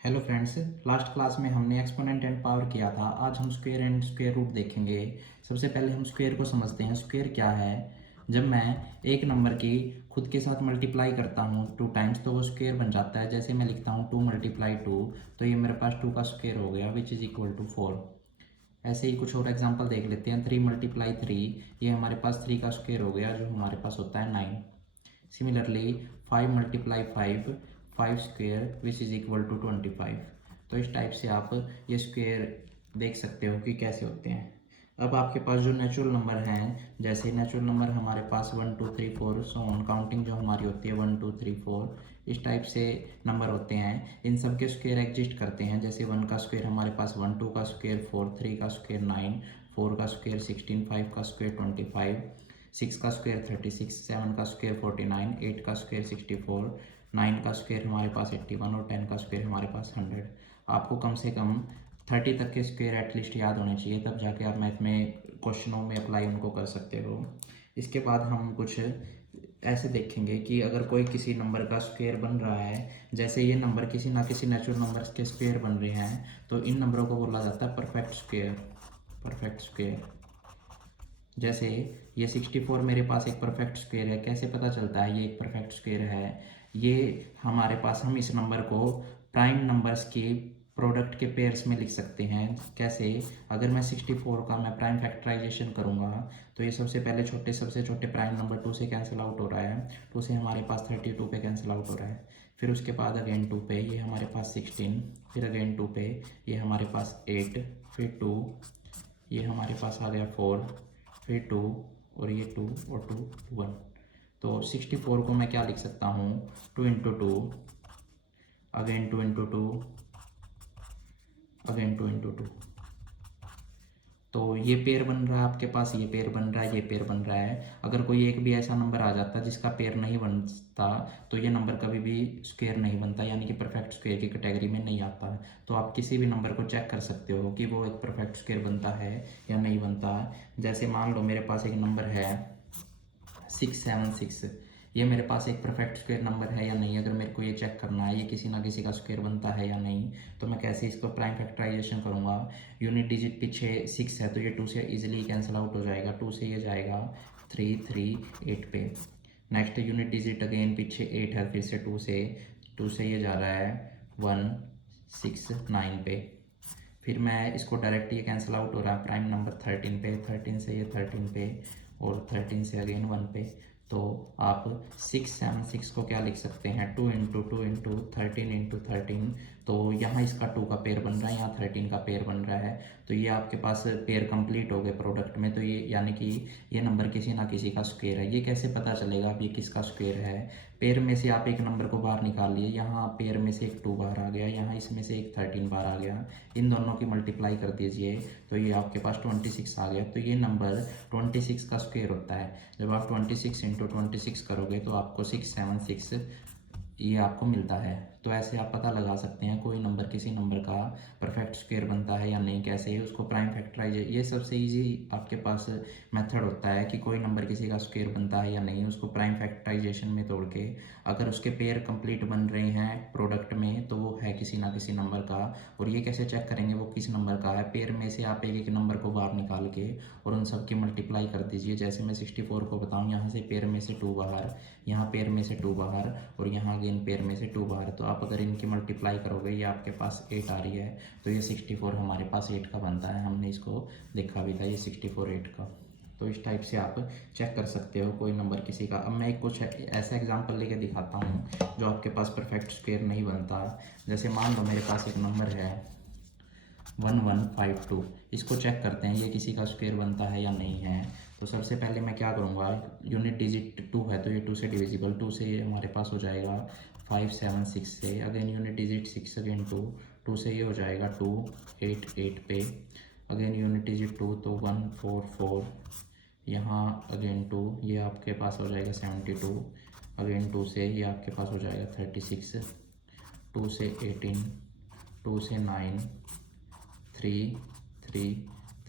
Hello friends, last class में हमने exponent and power किया था। आज हम स्क्वायर एंड स्क्वायर रूट देखेंगे। सबसे पहले हम स्क्वायर को समझते हैं। स्क्वायर क्या है? जब मैं एक नंबर की खुद के साथ मल्टीप्लाई करता हूँ 2 टाइम्स तो वो स्क्वायर बन जाता है। जैसे मैं लिखता हूँ 2 × 2 तो ये मेरे पास 2 का स्क्वायर हो गया विच इज़ इक्वल टू 4। ऐसे ही कुछ और एग्जांपल देख लेते हैं। 3 × 3 ये हमारे पास 3 का स्क्वायर हो गया जो हमारे पास होता है 9। Similarly 5 × 5 5 square which is equal to 25। तो इस टाइप से आप ये स्क्वेयर देख सकते हो कि कैसे होते हैं। अब आपके पास जो नेचुरल नंबर हैं, जैसे नेचुरल नंबर हमारे पास 1 2 3 4 सो ऑन, काउंटिंग जो हमारी होती है 1 2 3 4, इस टाइप से नंबर होते हैं। इन सब के स्क्वेयर एग्जिस्ट करते हैं। जैसे 1 का स्क्वेयर हमारे पास 1, 2 का स्क्वेयर 4, 3 का स्क्वेयर 9, 4 का स्क्वेयर 16, 5 का स्क्वेयर 25, 6 का स्क्वायर 36, 7 का स्क्वायर 49, 8 का स्क्वायर 64, 9 का स्क्वायर हमारे पास 81 और 10 का स्क्वायर हमारे पास 100। आपको कम से कम 30 तक के स्क्वायर एटलीस्ट याद होने चाहिए, तब जाके आप मैथ में क्वेश्चनों में अप्लाई उनको कर सकते हो। इसके बाद हम कुछ ऐसे देखेंगे कि अगर कोई किसी नंबर का स्क्वायर बन रहा है, जैसे ये नंबर किसी ना किसी नेचुरल नंबर के स्क्वायर बन रहे हैं, तो इन नंबरों को बोला जाता है परफेक्ट स्क्वायर। परफेक्ट स्क्वायर जैसे ये 64 मेरे पास एक परफेक्ट स्क्वायर है। कैसे पता चलता है ये एक परफेक्ट स्क्वायर है? ये हमारे पास, हम इस नंबर को प्राइम नंबर्स के प्रोडक्ट के पेयर्स में लिख सकते हैं। कैसे? अगर मैं 64 का मैं प्राइम फैक्टराइजेशन करूँगा तो ये सबसे छोटे प्राइम नंबर 2 से कैंसिल आउट हो रहा है। 2 से हमारे पास 32 पे कैंसिल आउट हो रहा है। फिर उसके बाद अगेन 2 पे ये हमारे पास 16, फिर अगेन 2 पे ये हमारे पास 8, फिर 2, ये हमारे पास आ गया 4, फिर 2 और ये 2 और 2 1। तो 64 को मैं क्या लिख सकता हूँ? 2 × 2, अगेन 2 × 2, अगेन 2 × 2। तो ये पेयर बन रहा है आपके पास, ये पेयर बन रहा है, ये पेयर बन रहा है। अगर कोई एक भी ऐसा नंबर आ जाता जिसका पेयर नहीं बनता तो ये नंबर कभी भी स्क्वायर नहीं बनता, यानी कि परफेक्ट स्क्वायर की कैटेगरी में नहीं आता। तो आप किसी भी नंबर को चेक कर सकते हो कि वो एक परफेक्ट स्क्वायर बनता है या नहीं बनता। जैसे मान लो मेरे पास एक नंबर है 676, ये मेरे पास एक परफेक्ट स्क्वायर नंबर है या नहीं। अगर मेरे को ये चेक करना है ये किसी ना किसी का स्क्वायर बनता है या नहीं, तो मैं कैसे इसको प्राइम फैक्टराइजेशन करूँगा? यूनिट डिजिट पीछे 6 है तो ये 2 से इजीली कैंसिल आउट हो जाएगा। 2 से ये जाएगा 3 3 8 पे। नेक्स्ट यूनिट डिजिट अगेन पीछे 8 है, फिर से 2 से ये जा रहा है 1 6 9 पे। फिर मैं इसको डायरेक्ट, ये कैंसिल आउट हो रहा है प्राइम नंबर 13 पे, 13 से ये 13 पे और 13 से अगेन 1 पे। तो आप 676 को क्या लिख सकते हैं? 2 × 2 × 13 × 13। तो यहाँ इसका 2 का पेयर बन रहा है, यहाँ 13 का पेयर बन रहा है। तो ये आपके पास पेयर कंप्लीट हो गए प्रोडक्ट में। तो ये यानी कि ये नंबर किसी ना किसी का स्क्वायर है। ये कैसे पता चलेगा अब ये किसका स्क्वायर है? पेयर में से आप एक नंबर को बाहर निकाल लिए, यहाँ पेयर में से एक 2 बाहर आ गया, यहाँ इसमें से एक 13 बाहर आ गया। इन दोनों की मल्टीप्लाई कर दीजिए तो ये आपके पास 26 आ गया। तो ये नंबर 26 का स्क्वायर होता है। जब आप 26 × 26 करोगे तो आपको 676 ये आपको मिलता है। तो ऐसे आप पता लगा सकते हैं कोई नंबर किसी नंबर का परफेक्ट स्क्वायर बनता है या नहीं। कैसे? उसको प्राइम फैक्टराइज, ये सबसे इजी आपके पास मेथड होता है कि कोई नंबर किसी का स्क्वायर बनता है या नहीं, उसको प्राइम फैक्टराइजेशन में तोड़ के अगर उसके पेयर कंप्लीट बन रहे हैं प्रोडक्ट में तो वो है किसी ना किसी नंबर का। और ये कैसे चेक करेंगे वो किस नंबर का है? पेयर में से आप एक एक नंबर को बाहर निकाल के और उन सब की मल्टीप्लाई कर दीजिए। जैसे मैं 64 को बताऊँ, यहाँ से पेयर में से 2 बाहर, यहाँ पेयर में से 2 बाहर और यहाँ अगेन पेयर में से 2 बाहर। तो आप अगर इनकी मल्टीप्लाई करोगे ये आपके पास 8 आ रही है। तो ये 64 हमारे पास 8 का बनता है। हमने इसको देखा भी था, ये 64 8 का। तो इस टाइप से आप चेक कर सकते हो कोई नंबर किसी का। अब मैं एक कुछ ऐसा एग्जांपल लेके दिखाता हूँ जो आपके पास परफेक्ट स्क्वायर नहीं बनता। जैसे मान लो मेरे पास एक नंबर है 1152, इसको चेक करते हैं ये किसी का स्क्वायर बनता है या नहीं है। तो सबसे पहले मैं क्या करूँगा, यूनिट डिजिट 2 है तो ये 2 से डिविजिबल, 2 से ये हमारे पास हो जाएगा 5 7 6 से, अगेन यूनिट डिजिट 6 अगेन 2, 2 से ये हो जाएगा 2 8 8 पे, अगेन यूनिट डिजिट 2 तो 1 4 4, यहाँ अगेन 2, ये आपके पास हो जाएगा 72, अगेन 2 से ये आपके पास हो जाएगा 36, 2 से 18, 2 से 9 3 3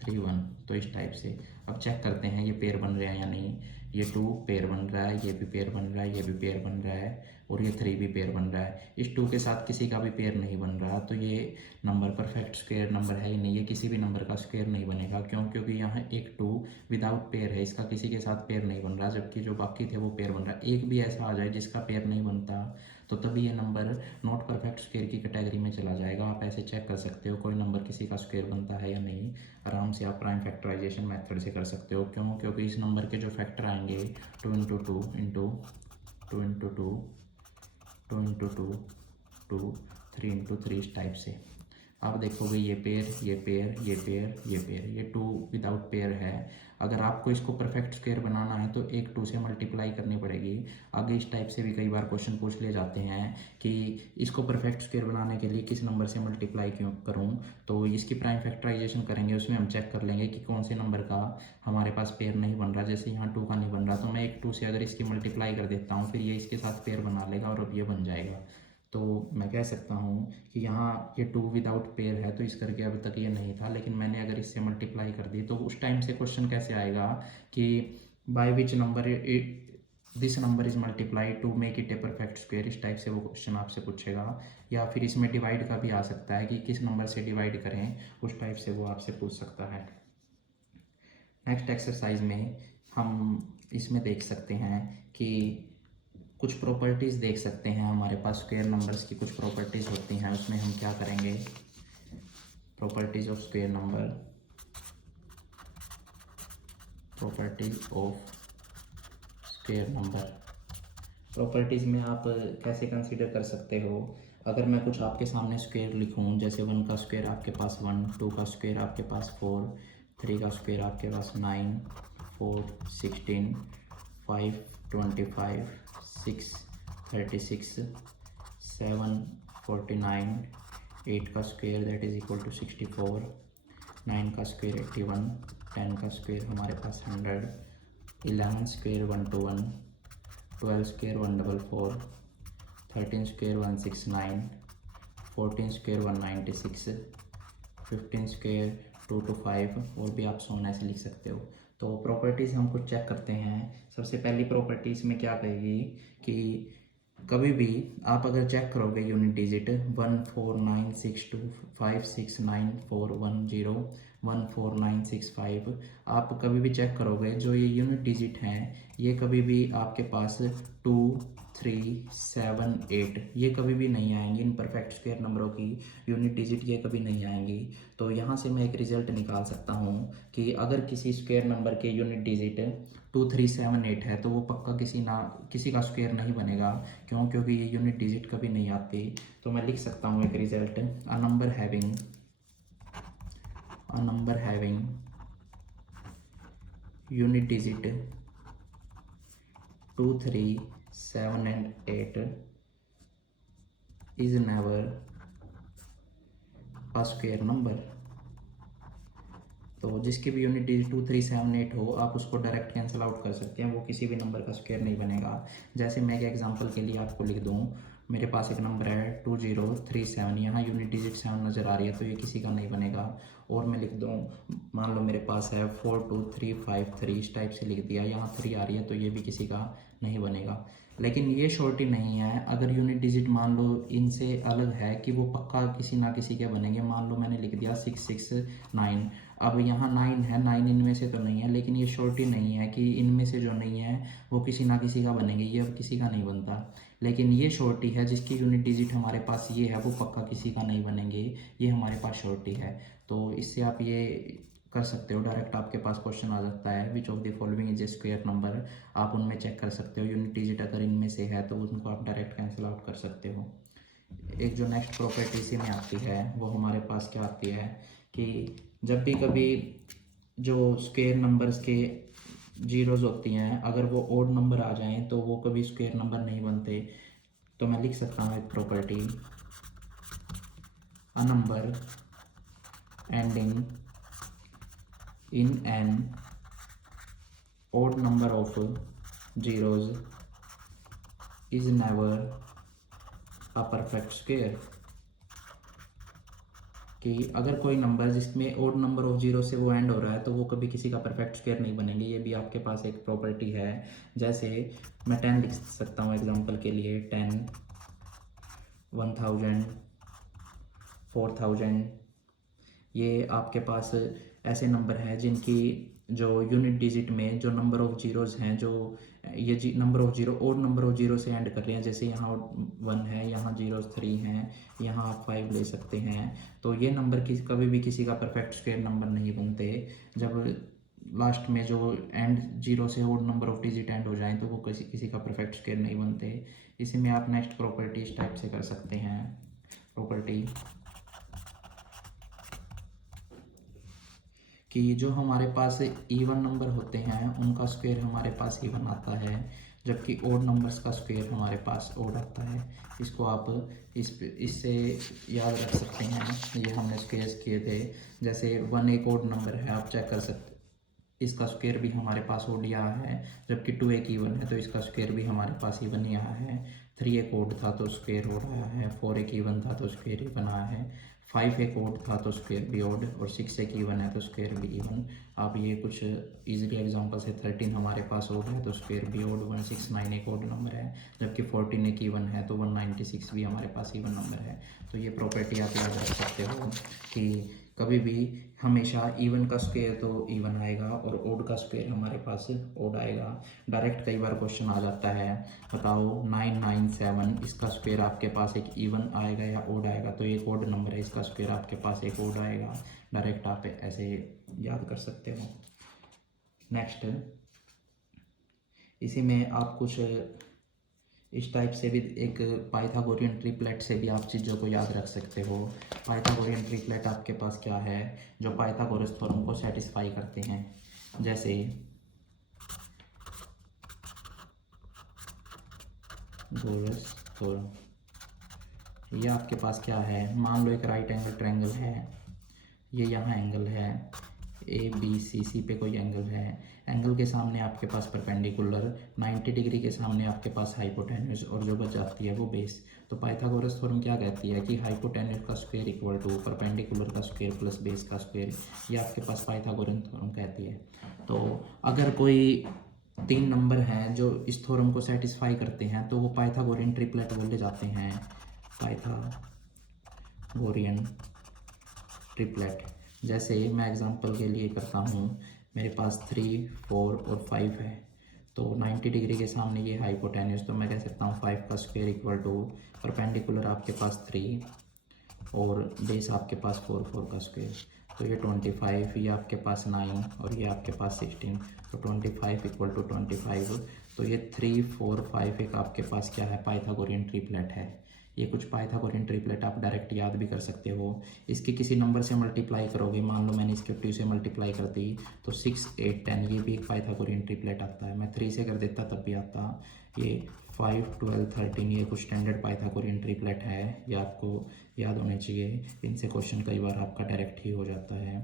3 1। तो इस टाइप से अब चेक करते हैं ये पेयर बन रहे हैं या नहीं। ये 2 पेयर बन रहा है, ये भी पेयर बन रहा है, ये भी पेयर बन रहा है और ये 3 भी पेयर बन रहा है। इस 2 के साथ किसी का भी पेयर नहीं बन रहा, तो ये नंबर परफेक्ट स्क्वायर नंबर है ही नहीं, ये किसी भी नंबर का स्क्वायर नहीं बनेगा। क्यों? क्योंकि यहाँ एक 2 विदाउट पेयर है, इसका किसी के साथ पेयर नहीं बन रहा, जबकि जो बाकी थे वो पेयर बन रहा है। एक भी ऐसा आ जाए जिसका पेयर नहीं बनता, तो तभी ये नंबर नॉट परफेक्ट स्क्वायर की कैटेगरी में चला जाएगा। आप ऐसे चेक कर सकते हो कोई नंबर किसी का स्क्वायर बनता है या नहीं, आराम से आप प्राइम फैक्टराइजेशन मेथड से कर सकते हो। क्यों? क्योंकि इस नंबर के जो फैक्टर आएंगे 2 into 2 into 2 into 2 2 into 2 2 3 into 3 इस टाइप से आप देखोगे ये पेयर ये पेयर ये पेयर ये पेयर, ये 2 विदाउट पेयर है। अगर आपको इसको परफेक्ट स्क्वायर बनाना है तो एक 2 से मल्टीप्लाई करनी पड़ेगी। आगे इस टाइप से भी कई बार क्वेश्चन पूछ लिए जाते हैं कि इसको परफेक्ट स्क्वायर बनाने के लिए किस नंबर से मल्टीप्लाई क्यों करूं, तो इसकी प्राइम फैक्टराइजेशन करेंगे, उसमें हम चेक कर लेंगे कि कौन से नंबर का हमारे पास पेयर नहीं बन रहा। जैसे यहाँ 2 का नहीं बन रहा, तो मैं एक 2 से अगर इसकी मल्टीप्लाई कर देता हूँ, फिर ये इसके साथ पेयर बना लेगा और अब ये बन जाएगा। तो मैं कह सकता हूँ कि यहाँ ये 2 विदाउट पेयर है, तो इस करके अभी तक ये नहीं था, लेकिन मैंने अगर इससे मल्टीप्लाई कर दी तो उस टाइम से क्वेश्चन कैसे आएगा कि by which number this number is multiplied to make it a perfect square, इस टाइप से वो क्वेश्चन आपसे पूछेगा। या फिर इसमें डिवाइड का भी आ सकता है कि किस नंबर से डिवाइड करें, उस टाइप से वो आपसे पूछ सकता है। नेक्स्ट एक्सरसाइज में हम इसमें देख सकते हैं कि कुछ प्रॉपर्टीज़ देख सकते हैं, हमारे पास स्क्वायर नंबर्स की कुछ प्रॉपर्टीज़ होती हैं। उसमें हम क्या करेंगे, properties of square number, properties of square number. Properties में आप कैसे कंसीडर कर सकते हो, अगर मैं कुछ आपके सामने स्क्वायर लिखूं, जैसे 1 का स्क्वायर आपके पास 1, 2 का स्क्वायर आपके पास 4, 3 का स्क्वायर आपके पास 9, 4 16, 5 25, 6 36, 7 49, 8 का square that is equal to 64, 9 का स्क्वायर 81, 10 का स्क्वायर हमारे पास 100, 11 square 121, 12 square 144, 13 square 169, 14 square 196, 15 square 225, और भी आप सोना ऐसे लिख सकते हो। तो प्रॉपर्टीज़ हम कुछ चेक करते हैं। सबसे पहली प्रॉपर्टीज़ में क्या कहेगी कि कभी भी आप अगर चेक करोगे यूनिट डिजिट 14962569410 14965, आप कभी भी चेक करोगे जो ये यूनिट डिजिट हैं ये कभी भी आपके पास 2 3 7 8 ये कभी भी नहीं आएंगी। इन परफेक्ट स्क्वायर नंबरों की यूनिट डिजिट ये कभी नहीं आएंगी। तो यहाँ से मैं एक रिजल्ट निकाल सकता हूँ कि अगर किसी स्क्वायर नंबर के यूनिट डिजिट 2 3 7 8 है तो वो पक्का किसी का स्क्वायर नहीं बनेगा। क्यों? क्योंकि ये यूनिट डिजिट कभी नहीं आती। तो मैं लिख सकता हूँ एक result, a number having unit digit 2 3 7 and 8 is never a square number। तो जिसकी भी यूनिट डिजिट 2 3 7 8 हो आप उसको डायरेक्ट कैंसिल आउट कर सकते हैं, वो किसी भी नंबर का स्क्वायर नहीं बनेगा। जैसे मैं एक एग्जांपल के लिए आपको लिख दूं, मेरे पास एक नंबर है 2037, यहाँ यूनिट डिजिट 7 नज़र आ रही है तो ये किसी का नहीं बनेगा। और मैं लिख दूं, मान लो मेरे पास है 42353, इस टाइप से लिख दिया, यहाँ 3 आ रही है तो ये भी किसी का नहीं बनेगा। लेकिन ये श्योरिटी नहीं है, अगर यूनिट डिजिट मान लो इनसे अलग है कि वो पक्का किसी ना किसी के बनेंगे। मान लो मैंने लिख दिया 669, अब यहाँ 9 है, 9 इनमें से तो नहीं है, लेकिन ये श्योरिटी नहीं है कि इनमें से जो नहीं है वो किसी ना किसी का बनेंगे, ये अब किसी का नहीं बनता। लेकिन ये श्योरिटी है जिसकी यूनिट डिजिट हमारे पास ये है वो पक्का किसी का नहीं बनेंगे, ये हमारे पास श्योरिटी है। तो इससे आप ये कर सकते हो, डायरेक्ट आपके पास क्वेश्चन आ सकता है which of the following is a square number, आप उनमें चेक कर सकते हो यूनिट डिजिट अगर इनमें से है तो उनको आप डायरेक्ट कैंसिल आउट कर सकते हो। एक जो नेक्स्ट प्रॉपर्टी इसी में आती है वो हमारे पास क्या आती है कि जब भी कभी जो स्क्वायर नंबर्स के जीरोज़ होती हैं अगर वो ओड नंबर आ जाएं तो वो कभी स्क्वायर नंबर नहीं बनते। तो मैं लिख सकता हूँ एक property, a number ending in an odd number of zeros is never a perfect square। कि अगर कोई नंबर जिसमें ओड नंबर ऑफ जीरो से वो एंड हो रहा है तो वो कभी किसी का परफेक्ट स्क्वायर नहीं बनेंगे। ये भी आपके पास एक प्रॉपर्टी है। जैसे मैं 10 लिख सकता हूँ एग्जांपल के लिए, 10, 1000, 4000। ये आपके पास ऐसे नंबर हैं जिनकी जो यूनिट डिजिट में जो नंबर ऑफ जीरोज़ हैं, जो ये number of zero odd number of zero से एंड कर रहे हैं। जैसे यहाँ 1 है, यहाँ जीरो 3 हैं, यहाँ आप 5 ले सकते हैं। तो ये नंबर कभी भी किसी का परफेक्ट स्क्वायर नंबर नहीं बनते। जब लास्ट में जो एंड जीरो से odd number of digit end हो जाए तो वो किसी का परफेक्ट स्क्वायर नहीं बनते। इसी में आप नेक्स्ट प्रॉपर्टी इस टाइप से कर सकते हैं। प्रॉपर्टी कि जो हमारे पास इवन नंबर होते हैं उनका स्क्वायर हमारे पास इवन आता है, जबकि ओड नंबर्स का स्क्वायर हमारे पास ओड आता है। इसको आप इससे याद रख सकते हैं। ये हमने स्क्वायर किए थे। जैसे 1 एक ओड नंबर है, आप चेक कर सकते, इसका स्क्वायर भी हमारे पास ओड ही आया है। जबकि 2 एक इवन है तो इसका स्क्वायर भी हमारे पास इवन ही आया है। 3 एक ओड था तो स्क्वायर ओड आया है। 4 एक इवन था तो स्क्वायर इवन आया है। 5 एक ओड था तो स्क्वायर भी ओड, और 6 एक इवन है तो स्क्वायर भी इवन। आप ये कुछ इजीली एग्जांपल से 13 हमारे पास ओड है तो स्क्वायर भी ओड। 169 एक ओड नंबर है, जबकि 14 एक इवन है तो 196 भी हमारे पास इवन नंबर है। तो ये प्रॉपर्टी आप याद रख सकते हो कि कभी भी हमेशा इवन का स्क्वायर तो इवन आएगा और ओड का स्क्वायर हमारे पास ओड आएगा। डायरेक्ट कई बार क्वेश्चन आ जाता है, बताओ 997, इसका स्क्वायर आपके पास एक इवन आएगा या ओड आएगा? तो एक ओड नंबर है, इसका स्क्वायर आपके पास एक ओड आएगा। डायरेक्ट आप ऐसे याद कर सकते हो। नेक्स्ट, इसी में आप कुछ इस टाइप से भी एक पाइथागोरियन ट्रिपलेट से भी आप चीज़ों को याद रख सकते हो। पाइथागोरियन ट्रिपलेट आपके पास क्या है, जो पाइथागोरस थ्योरम को सेटिस्फाई करते हैं। जैसे गोरस थ्योरम, ये आपके पास क्या है, मान लो एक राइट एंगल ट्रायंगल है, ये यहाँ एंगल है ABCC पे कोई एंगल है। एंगल के सामने आपके पास परपेंडिकुलर 90 डिग्री के सामने आपके पास हाइपोटेन्यूज, और जो बच जाती है वो बेस। तो पाइथागोरस थ्योरम क्या कहती है कि हाइपोटेन्यूज का स्क्वायर इक्वल टू परपेंडिकुलर का स्क्वायर प्लस बेस का स्क्वायर। ये आपके पास पाइथागोरस थ्योरम कहती है। तो अगर कोई 3 नंबर हैं जो इस थ्योरम को सेटिस्फाई करते हैं तो वो पाइथागोरियन ट्रिपलेट बोले जाते हैं। Pythagorean triplet. जैसे मैं एग्जांपल के लिए करता हूँ, मेरे पास 3, 4 और 5 है। तो 90 डिग्री के सामने ये हाइपोटेन्यूज, तो मैं कह सकता हूँ 5 का स्क्वायर इक्वल टू परपेंडिकुलर आपके पास 3 और बेस आपके पास 4, 4 का स्क्वायर, तो ये 25, ये आपके पास 9 और ये आपके पास 16, तो 25 इक्वल टू 25। तो ये 3, 4, 5 एक आपके पास क्या है, पाइथागोरियन ट्रिपलेट है। ये कुछ पाइथागोरियन ट्रिपलेट आप डायरेक्ट याद भी कर सकते हो। इसके किसी नंबर से मल्टीप्लाई करोगे, मान लो मैंने इसके 2 से मल्टीप्लाई कर दी तो 6, 8, 10, ये भी एक पाइथागोरियन ट्रिपलेट आता है। मैं 3 से कर देता तब भी आता। ये 5, 12, 13, ये कुछ स्टैंडर्ड पाइथागोरियन ट्रिपलेट है, ये आपको याद होने चाहिए। इनसे क्वेश्चन कई बार आपका डायरेक्ट ही हो जाता है।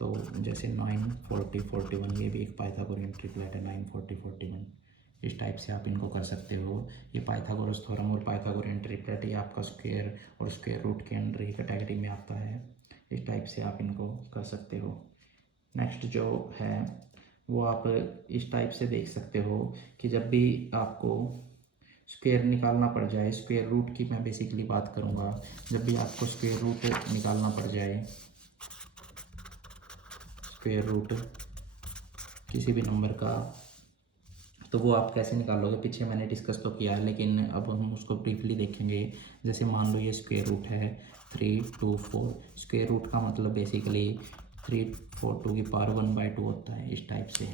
तो जैसे 9, 40, 41, ये भी एक पाइथागोरियन ट्रिपलेट है, 9, 40, 41। इस टाइप से आप इनको कर सकते हो। ये पाइथागोरस थ्योरम और पाइथागोरियन ट्रिपलेट, ये आपका स्क्वायर और स्क्वायर रूट के अंडर ही कैटेगरी में आता है। इस टाइप से आप इनको कर सकते हो। नेक्स्ट जो है वो आप इस टाइप से देख सकते हो कि जब भी आपको स्क्वायर निकालना पड़ जाए, स्क्वायर रूट की मैं बेसिकली बात करूँगा, जब भी आपको स्क्वायर रूट निकालना पड़ जाए, स्क्वायर रूट किसी भी नंबर का, तो वो आप कैसे निकालोगे, पीछे मैंने डिस्कस तो किया है लेकिन अब हम उसको ब्रीफली देखेंगे। जैसे मान लो ये स्क्वायर रूट है 3, 2, 4। स्क्वायर रूट का मतलब बेसिकली 3, 4, 2 की पावर 1/2 होता है, इस टाइप से।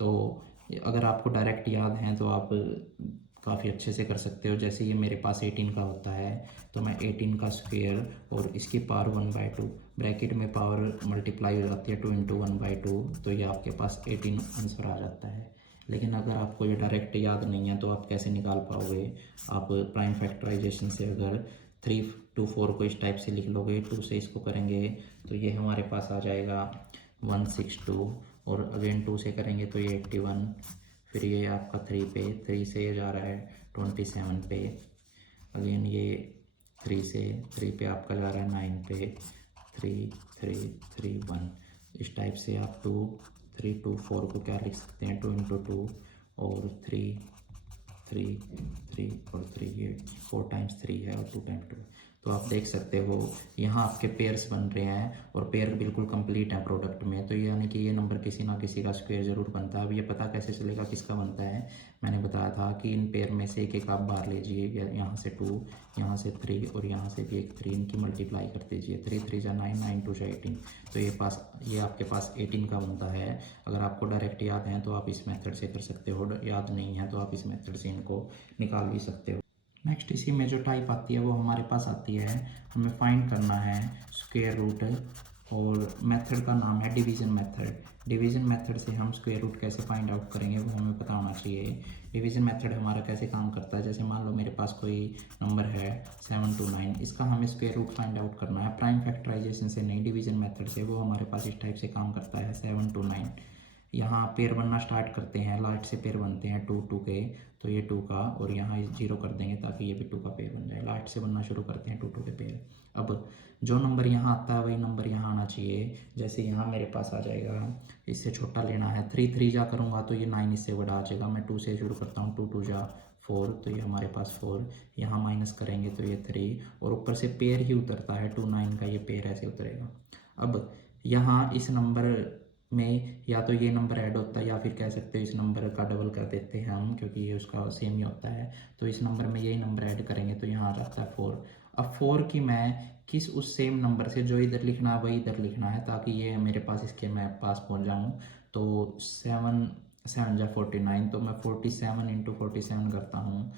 तो अगर आपको डायरेक्ट याद है तो आप काफ़ी अच्छे से कर सकते हो। जैसे ये मेरे पास 18 का होता है तो मैं 18 का स्क्वायर और इसकी पावर 1/2, ब्रैकेट में पावर मल्टीप्लाई हो जाती है 2 × 1/2, तो ये आपके पास 18 आंसर आ जाता है। लेकिन अगर आपको ये डायरेक्ट याद नहीं है तो आप कैसे निकाल पाओगे? आप प्राइम फैक्टराइजेशन से अगर 3 to 4 को इस टाइप से लिख लोगे, 2 से इसको करेंगे तो ये हमारे पास आ जाएगा 162, और अगेन 2 से करेंगे तो ये 81, फिर ये आपका 3 पे, 3 से ये जा रहा है 27 पे, अगेन ये 3 से 3 पे आपका जा रहा है 9 पे, 3 3 3 1। इस टाइप से आप 2 3 2 4 को क्या लिख सकते हैं, 2 इंटू 2 और 3 3 3 और 3, ये 4 टाइम्स 3 है और 2 टाइम्स 2। तो आप देख सकते हो यहाँ आपके पेयर्स बन रहे हैं और पेयर बिल्कुल कंप्लीट है प्रोडक्ट में। तो यानी कि ये नंबर किसी ना किसी का स्क्वायर ज़रूर बनता है। अब ये पता कैसे चलेगा किसका बनता है, मैंने बताया था कि इन पेयर में से एक एक आप बाहर लीजिए, यहाँ से 2, यहाँ से 3 और यहाँ से भी एक 3, इनकी मल्टीप्लाई कर दीजिए। 3 3 जा 9, 9 2 जा 18। तो ये आपके पास 18 का बनता है। अगर आपको डायरेक्ट याद है तो आप इस मेथड से कर सकते हो, याद नहीं है तो आप इस मेथड से इनको निकाल भी सकते हो। नेक्स्ट इसी में जो टाइप आती है वो हमारे पास आती है, हमें फाइंड करना है स्क्वायर रूट, और मेथड का नाम है डिवीज़न मेथड। डिवीज़न मेथड से हम स्क्वायर रूट कैसे फाइंड आउट करेंगे वो हमें पता होना चाहिए। डिवीज़न मेथड हमारा कैसे काम करता है, जैसे मान लो मेरे पास कोई नंबर है 7 2 9, इसका हमें स्क्वायर रूट फाइंड आउट करना है, प्राइम फैक्टराइजेशन से नहीं, डिवीज़न मेथड से। वो हमारे पास इस टाइप से काम करता है 7 2 9। यहाँ पेयर बनना स्टार्ट करते हैं, लास्ट से पेयर बनते हैं 2 2 के, तो ये 2 का और यहाँ 0 कर देंगे ताकि ये भी 2 का पेयर बन जाए। लास्ट से बनना शुरू करते हैं 2 2 के पेयर। अब जो नंबर यहाँ आता है वही नंबर यहाँ आना चाहिए। जैसे यहाँ मेरे पास आ जाएगा, इससे छोटा लेना है, 3 3 जा करूँगा तो ये 9 इससे बड़ा आ जाएगा। मैं 2 से शुरू करता हूँ, 2 2 जा 4, तो ये हमारे पास 4, यहाँ माइनस करेंगे तो ये 3, और ऊपर से पेयर ही उतरता है 2 9 का, ये पेयर ऐसे उतरेगा। अब यहाँ इस नंबर में या तो ये नंबर ऐड होता है या फिर कह सकते हो इस नंबर का डबल कर देते हैं हम, क्योंकि ये उसका सेम ही होता है। तो इस नंबर में यही नंबर ऐड करेंगे तो यहाँ आ जाता है 4। अब 4 की मैं किस उस सेम नंबर से जो इधर लिखना है वही इधर लिखना है ताकि ये मेरे पास इसके मैं पास पहुँच जाऊँ। तो 7 7 जा 49, तो मैं 47 इंटू 47 करता हूँ।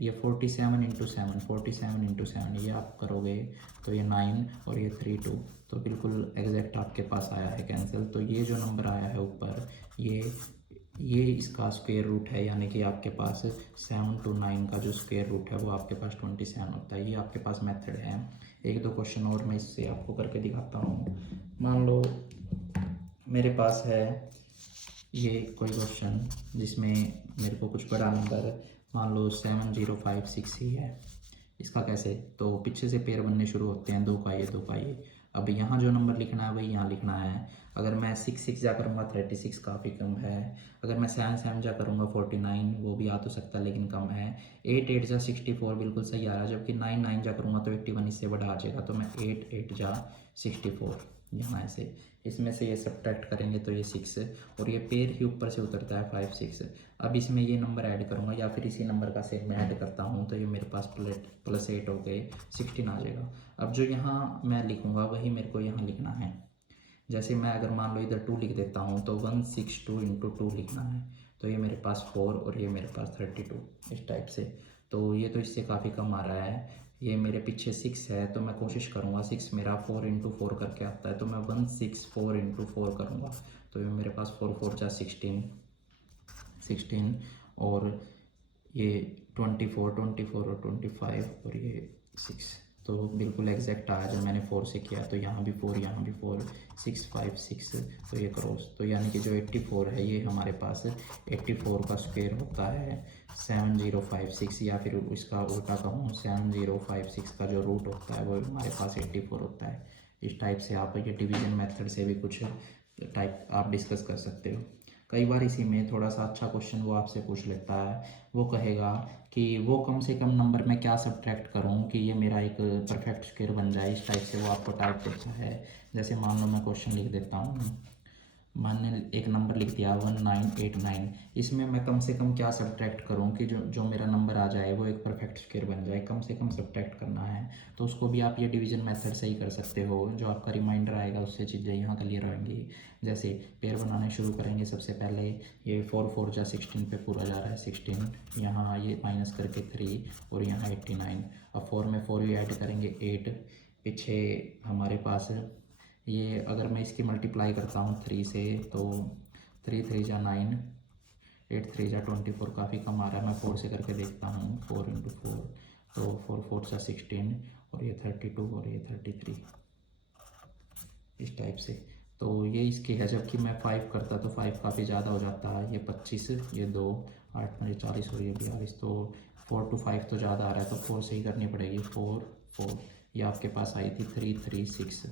ये 47 इंटू 7, 47 इंटू 7 ये आप करोगे तो ये 9 और ये 3 2, तो बिल्कुल एग्जैक्ट आपके पास आया है कैंसिल। तो ये जो नंबर आया है ऊपर, ये इसका स्क्वायर रूट है, यानी कि आपके पास 7 to 9 का जो स्क्वायर रूट है वो आपके पास 27 होता है। ये आपके पास मेथड है। एक दो क्वेश्चन और मैं इससे आपको करके दिखाता हूँ। मान लो मेरे पास है ये कोई क्वेश्चन जिसमें मेरे को कुछ बड़ा नंबर, मान लो 7056 ही है, इसका कैसे, तो पीछे से पेयर बनने शुरू होते हैं, 2 का ये 2 का ये। अब यहाँ जो नंबर लिखना है वही यहाँ लिखना है। अगर मैं 6 6 जा करूँगा 36 काफ़ी कम है। अगर मैं 7 7 जा करूँगा 49, वो भी आ तो सकता है लेकिन कम है। 8 8 जा 64 बिल्कुल सही आ रहा है, जबकि 9 9 जा करूँगा तो 81 इससे बड़ा आ जाएगा। तो मैं 8 8 जा 64 यहाँ ऐसे, इसमें से ये सब्ट्रैक्ट करेंगे तो ये 6, और ये पेयर ही ऊपर से उतरता है 5 6। अब इसमें ये नंबर ऐड करूँगा या फिर इसी नंबर का सेम मैं ऐड करता हूँ, तो ये मेरे पास +8 हो गए 16 आ जाएगा। अब जो यहाँ मैं लिखूँगा वही मेरे को यहाँ लिखना है। जैसे मैं अगर मान लो इधर 2 लिख देता हूँ तो 162 इंटू 2 लिखना है, तो ये मेरे पास 4 और ये मेरे पास 32, इस टाइप से। तो ये तो इससे काफ़ी कम आ रहा है। ये मेरे पीछे 6 है तो मैं कोशिश करूँगा, 6 मेरा 4 इंटू 4 करके आता है, तो मैं 164 इंटू 4 करूँगा। तो ये मेरे पास 4 4 जा 16 और ये 24 और 25 और ये 6, तो बिल्कुल एग्जैक्ट आया जब मैंने 4 से किया। तो यहाँ भी 4 यहाँ भी 4, 6 5 6, तो ये क्रॉस, तो यानी कि जो 84 है ये हमारे पास 84 का स्क्वायर होता है 7056, या फिर इसका उल्टा कहूँ 7056 का जो रूट होता है वो हमारे पास 84 होता है। इस टाइप से आप ये डिवीजन मेथड से भी कुछ टाइप आप डिस्कस कर सकते हो। कई बार इसी में थोड़ा सा अच्छा क्वेश्चन वो आपसे पूछ लेता है, वो कहेगा कि वो कम से कम नंबर में क्या सब्ट्रैक्ट करूं कि ये मेरा एक परफेक्ट स्क्वायर बन जाए। इस टाइप से वो आपको टाइप देता है। जैसे मान लो मैं क्वेश्चन लिख देता हूँ, मैंने एक नंबर लिख दिया 1989, इसमें मैं कम से कम क्या सब्ट्रैक्ट करूं कि जो मेरा नंबर आ जाए वो एक परफेक्ट स्क्वायर बन जाए, कम से कम सब्ट्रैक्ट करना है। तो उसको भी आप ये डिवीजन मेथड से ही कर सकते हो। जो आपका रिमाइंडर आएगा उससे चीज़ें यहाँ क्लियर होंगी। जैसे पेयर बनाने शुरू करेंगे, सबसे पहले ये 4 4 जा 16 पे पूरा जा रहा है 16, यहाँ ये माइनस करके 3 और यहाँ 89। अब 4 में 4 ही ऐड करेंगे 8, पीछे हमारे पास ये अगर मैं इसकी मल्टीप्लाई करता हूँ 3 से, तो 3 3 जा 9, 8 3 जा 24, काफ़ी कम आ रहा है। मैं 4 से करके देखता हूँ, 4 इंटू 4, तो 4 4 जा 16 और ये 32 और ये 33, इस टाइप से। तो ये इसकी है। जबकि मैं 5 करता तो 5 काफ़ी ज़्यादा हो जाता है, ये 25, ये 2 8 5 40 और ये 42, तो 4 to 5 तो ज़्यादा आ रहा है, तो 4 से ही करनी पड़ेगी। 4 4 ये आपके पास आई थी 3 3 6,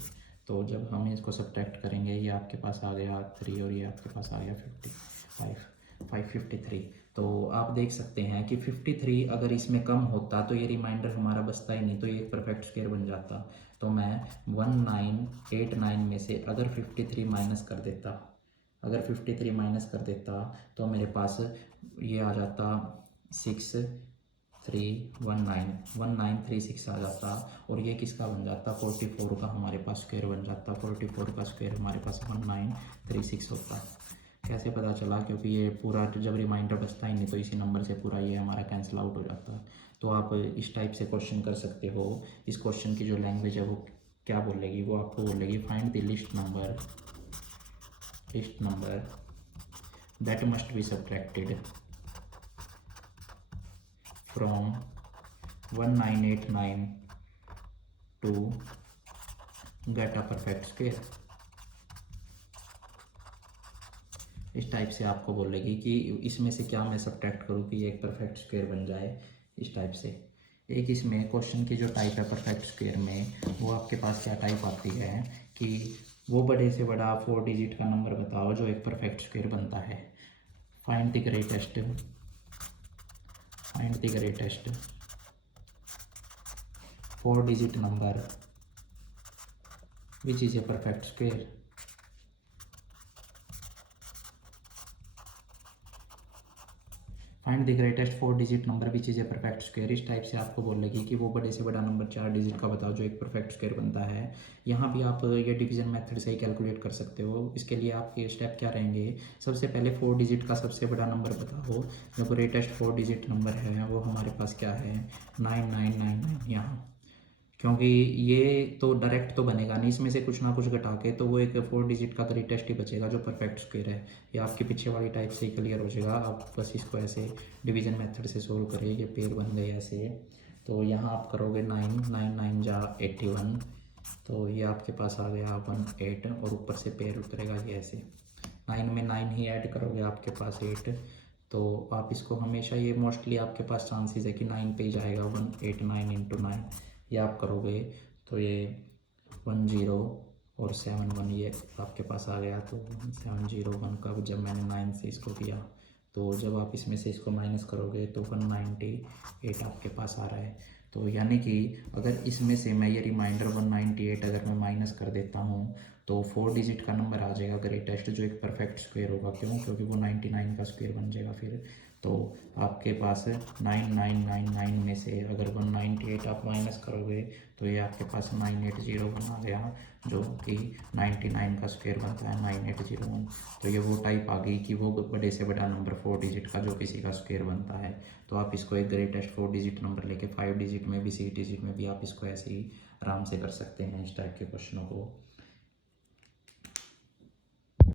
तो जब हम इसको सब्ट्रैक्ट करेंगे, ये आपके पास आ गया 3 और ये आपके पास आ गया 553। तो आप देख सकते हैं कि 53 अगर इसमें कम होता तो ये रिमाइंडर हमारा बचता ही नहीं, तो ये एक परफेक्ट स्क्वायर बन जाता। तो मैं 1989 में से अगर 53 माइनस कर देता, तो मेरे पास ये आ जाता 1936 आ जाता, और ये किसका बन जाता, 44 का हमारे पास स्क्वायर बन जाता। 44 का स्क्वायर हमारे पास 1936 होता। कैसे पता चला, क्योंकि ये पूरा जब रिमाइंडर बचता ही नहीं तो इसी नंबर से पूरा ये हमारा कैंसिल आउट हो जाता। तो आप इस टाइप से क्वेश्चन कर सकते हो। इस क्वेश्चन की जो लैंग्वेज है वो क्या बोलेगी, वो आपको बोलेगी find the least number that must be subtracted from 1989 to get a perfect square. इस टाइप से आपको बोलेगी कि इसमें से क्या मैं सब्ट्रैक्ट करूँ कि ये एक परफेक्ट स्क्वायर बन जाए, इस टाइप से। एक इसमें क्वेश्चन की जो टाइप है परफेक्ट स्क्वायर में, वो आपके पास क्या टाइप आती है कि वो बड़े से बड़ा 4 डिजिट का नंबर बताओ जो एक परफेक्ट स्क्वायर बनता है। Find the greatest 4 digit number which is a perfect square. Find the greatest 4 digit number which is a perfect square. इस टाइप से आपको बोलेगी कि वो बड़े से बड़ा नंबर 4 डिजिट का बताओ जो एक परफेक्ट स्क्वायर बनता है। यहाँ भी आप ये डिवीजन मेथड से ही कैलकुलेट कर सकते हो। इसके लिए आपके स्टेप क्या रहेंगे, सबसे पहले 4 डिजिट का सबसे बड़ा नंबर बताओ। जो ग्रेटेस्ट 4 डिजिट नंबर है वो हमारे पास क्या है, 9999 यहाँ, क्योंकि ये तो डायरेक्ट तो बनेगा नहीं, इसमें से कुछ ना कुछ घटा के तो वो एक 4 डिजिट का ग्रेटेस्ट ही बचेगा जो परफेक्ट स्क्वायर है। ये आपके पीछे वाली टाइप से ही क्लियर हो जाएगा। आप बस इसको ऐसे डिवीजन मेथड से सोल्व करिए। ये पेयर बन गए ऐसे, तो यहाँ आप करोगे 9 जा 81, तो ये आपके पास आ गया 18 और ऊपर से पेयर उतरेगा ये ऐसे। 9 में 9 ही ऐड करोगे आपके पास 8, तो आप इसको हमेशा, ये मोस्टली आपके पास चांसेस है कि 9 पे ही जाएगा। 189 इंटू 9 ये आप करोगे तो ये 10 और 71 ये आपके पास आ गया। तो 701 का जब मैंने 9 से इसको किया, तो जब आप इसमें से इसको माइनस करोगे तो 198 आपके पास आ रहा है। तो यानी कि अगर इसमें से मैं ये रिमाइंडर 198 अगर मैं माइनस कर देता हूँ तो 4 डिजिट का नंबर आ जाएगा ग्रेटेस्ट जो एक परफेक्ट स्क्वायर होगा। क्यों, क्योंकि वो 99 का स्क्वायर बन जाएगा फिर। तो आपके पास 9999 में से अगर 198 आप माइनस करोगे तो ये आपके पास 9801 आ गया जो कि 99 का स्क्वायर बनता है 9801। तो ये वो टाइप आ गई कि वो बड़े से बड़ा नंबर 4 डिजिट का जो किसी का स्क्वायर बनता है। तो आप इसको एक ग्रेटेस्ट 4 डिजिट नंबर लेके 5 डिजिट में भी 6 डिजिट में भी आप इसको ऐसे ही आराम से कर सकते हैं इस टाइप के क्वेश्चनों को।